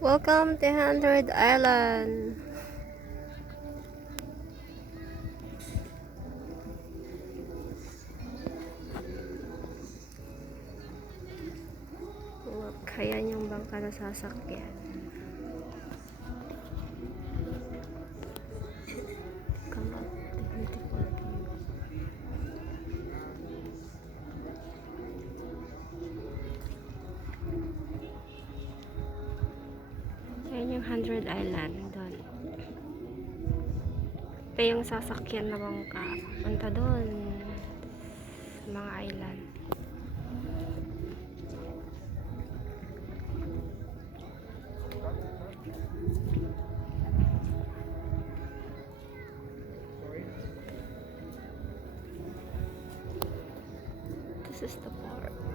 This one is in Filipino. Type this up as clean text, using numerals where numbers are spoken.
Welcome to 100 Island. Ayan yung bangka na sasakyan. Come on, beautiful view. Ayan yung 100 Island doon. Ito yung sasakyan na bangka. Punta doon sa mga island. This is the park.